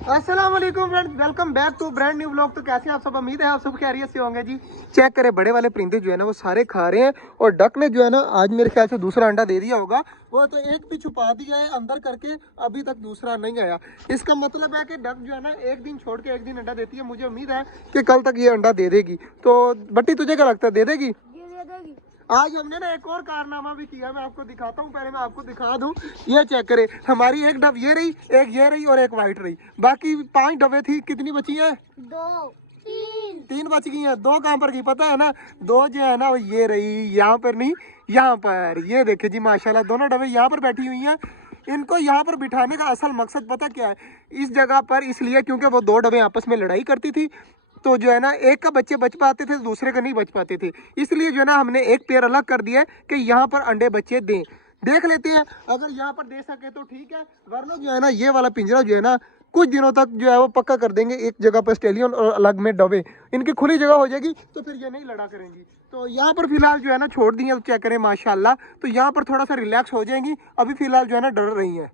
अस्सलाम वालेकुम friends, welcome back to brand new vlog. तो कैसे हैं आप सब? उम्मीद है आप सब खैरियत से होंगे जी। चेक करें, बड़े वाले परिंदे जो है ना वो सारे खा रहे हैं और डक ने जो है ना आज मेरे ख्याल से दूसरा अंडा दे दिया होगा। वो तो एक भी छुपा दिया है अंदर करके, अभी तक दूसरा नहीं आया। इसका मतलब है कि डक जो है ना एक दिन छोड़ के एक दिन अंडा देती है। मुझे उम्मीद है कि कल तक ये अंडा दे देगी। तो बट्टी तुझे क्या लगता है, दे देगी? आज हमने ना एक और कारनामा भी किया, मैं आपको दिखाता हूँ। पहले मैं आपको दिखा दूँ, ये चेक करें, हमारी एक डब ये रही, एक ये रही और एक वाइट रही। बाकी 5 डबे थी, कितनी बची है? 2 तीन बच गई हैं। 2 कहाँ पर गई पता है ना? 2 जो है ना वो ये रही, यहाँ पर नहीं, यहाँ पर। ये देखे जी माशाल्लाह, दोनों डबे यहाँ पर बैठी हुई हैं। इनको यहाँ पर बिठाने का असल मकसद पता क्या है इस जगह पर? इसलिए क्योंकि वो 2 डबे आपस में लड़ाई करती थी, तो जो है ना एक का बच्चे बच पाते थे, दूसरे का नहीं बच पाते थे। इसलिए जो है ना हमने एक पेयर अलग कर दिया है कि यहाँ पर अंडे बच्चे दें। देख लेते हैं, अगर यहाँ पर दे सके तो ठीक है, वरना जो है ना ये वाला पिंजरा जो है ना कुछ दिनों तक जो है वो पक्का कर देंगे। एक जगह पर स्टेलियन और अलग में डबे, इनकी खुली जगह हो जाएगी तो फिर ये नहीं लड़ा करेंगी। तो यहाँ पर फिलहाल जो है ना छोड़ दिए, तो चेक करें माशाल्लाह। तो यहाँ पर थोड़ा सा रिलैक्स हो जाएंगी। अभी फिलहाल जो है ना डर रही है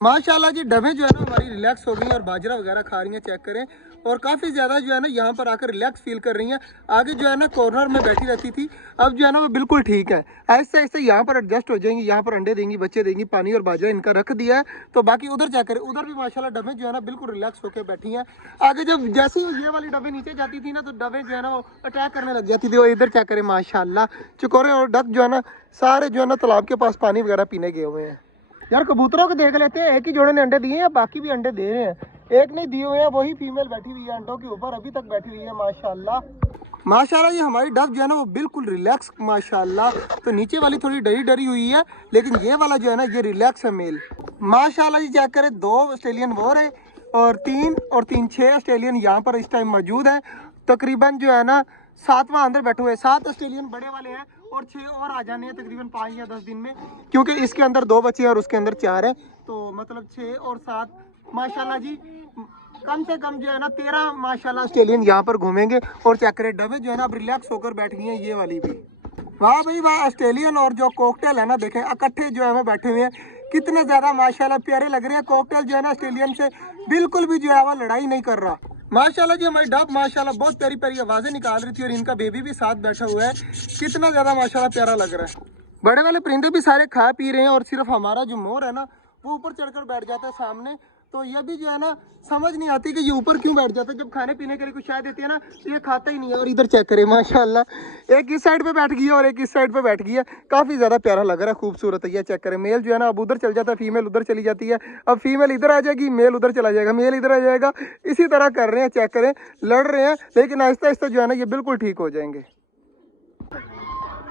माशाल्लाह जी। डबे जो है ना हमारी रिलैक्स हो गई और बाजरा वगैरह खा रही हैं, चेक करें। और काफ़ी ज़्यादा जो है ना यहाँ पर आकर रिलैक्स फील कर रही हैं। आगे जो है ना कॉर्नर में बैठी रहती थी, अब जो है ना वो बिल्कुल ठीक है। ऐसे ऐसे यहाँ पर एडजस्ट हो जाएंगी, यहाँ पर अंडे देंगी, बच्चे देंगी। पानी और बाजरा इनका रख दिया है। तो बाकी उधर चेक करें, उधर भी माशाल्लाह डबे जो है ना बिल्कुल रिलैक्स होकर बैठी हैं। आगे जब जैसे ही ये वाली डबे नीचे जाती थी ना, तो डबे जो है ना वो अटैक करने लग जाती थी। और इधर चेक करें माशाल्लाह, चकोरे और डक जो है ना सारे जो है ना तालाब के पास पानी वगैरह पीने गए हुए हैं। यार कबूतरों को देख लेते हैं, एक ही जोड़े ने अंडे दिए हैं या बाकी भी अंडे दे रहे हैं? एक नहीं दिए हुए हैं, वही फीमेल बैठी हुई है अंडों के ऊपर, अभी तक बैठी हुई है माशाल्लाह। माशाल्लाह ये हमारी डब जो है ना वो बिल्कुल रिलैक्स माशाल्लाह। तो नीचे वाली थोड़ी डरी डरी हुई है, लेकिन ये वाला जो है ना ये रिलैक्स है मेल माशाल्लाह जी। चेक करें, 2 ऑस्ट्रेलियन वो रहे और 3 6 ऑस्ट्रेलियन यहाँ पर इस टाइम मौजूद है। तकरीबन जो है ना 7वां अंदर बैठे हुए, 7 ऑस्ट्रेलियन बड़े वाले हैं और 6 और आ जाने हैं तकरीबन 5 या 10 दिन में, क्योंकि इसके अंदर 2 बच्चे हैं और उसके अंदर 4 है। तो मतलब 6 और 7 माशाल्लाह जी, कम से कम जो है ना 13 माशाल्लाह ऑस्ट्रेलियन यहाँ पर घूमेंगे। और चेक करें डबे जो है ना अब रिलैक्स होकर बैठ गई हैं, ये वाली भी। वाह भाई वाह, ऑस्ट्रेलियन और जो कॉकटेल है ना, देखें इकट्ठे जो है वो बैठे हुए हैं, कितने ज्यादा माशाल्लाह प्यारे लग रहे हैं। कॉकटेल जो है ना ऑस्ट्रेलियन से बिल्कुल भी जो है वो लड़ाई नहीं कर रहा माशाल्लाह जी। हमारी डब माशाल्लाह बहुत प्यारी प्यारी आवाजें निकाल रही थी और इनका बेबी भी साथ बैठा हुआ है, कितना ज्यादा माशाल्लाह प्यारा लग रहा है। बड़े वाले परिंदे भी सारे खा पी रहे हैं और सिर्फ हमारा जो मोर है ना वो ऊपर चढ़कर बैठ जाता है सामने। तो ये भी जो है ना समझ नहीं आती कि ये ऊपर क्यों बैठ जाता है। जब खाने पीने के लिए कुछ चाय देती है ना तो ये खाता ही नहीं है। और इधर चेक करें माशाल्लाह, एक इस साइड पे बैठ गई है और एक इस साइड पे बैठ गई है, काफ़ी ज़्यादा प्यारा लग रहा है, खूबसूरत है। ये चेक करें, मेल जो है ना अब उधर चल जाता है, फीमेल उधर चली जाती है। अब फीमेल इधर आ जाएगी, मेल उधर चला जाएगा, मेल इधर आ जाएगा। इसी तरह कर रहे हैं, चेक करें, लड़ रहे हैं, लेकिन आहिस्ता आहिस्ता जो है ना ये बिल्कुल ठीक हो जाएंगे।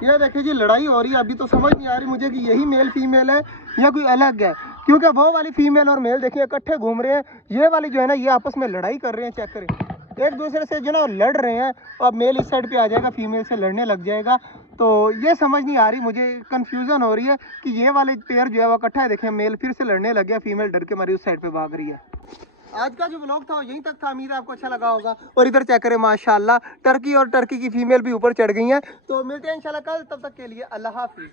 ये देखिए जी लड़ाई हो रही है। अभी तो समझ नहीं आ रही मुझे कि यही मेल फीमेल है या कोई अलग है, क्योंकि वो वाली फीमेल और मेल देखिए इकट्ठे घूम रहे हैं। ये वाली जो है ना ये आपस में लड़ाई कर रहे हैं, चेक करें, एक दूसरे से जो ना लड़ रहे हैं। अब मेल इस साइड पे आ जाएगा, फीमेल से लड़ने लग जाएगा। तो ये समझ नहीं आ रही, मुझे कंफ्यूजन हो रही है कि ये वाले पेयर जो है वो इकट्ठा है। देखें मेल फिर से लड़ने लग गया, फीमेल डर के मारी उस साइड पे भाग रही है। आज का जो व्लॉग था वो यहीं तक था, उम्मीद है आपको अच्छा लगा होगा। और इधर चेक करें माशाल्लाह, टर्की और टर्की की फीमेल भी ऊपर चढ़ गई हैं। तो मिलते हैं इंशाल्लाह कल, तब तक के लिए अल्लाह हाफिज।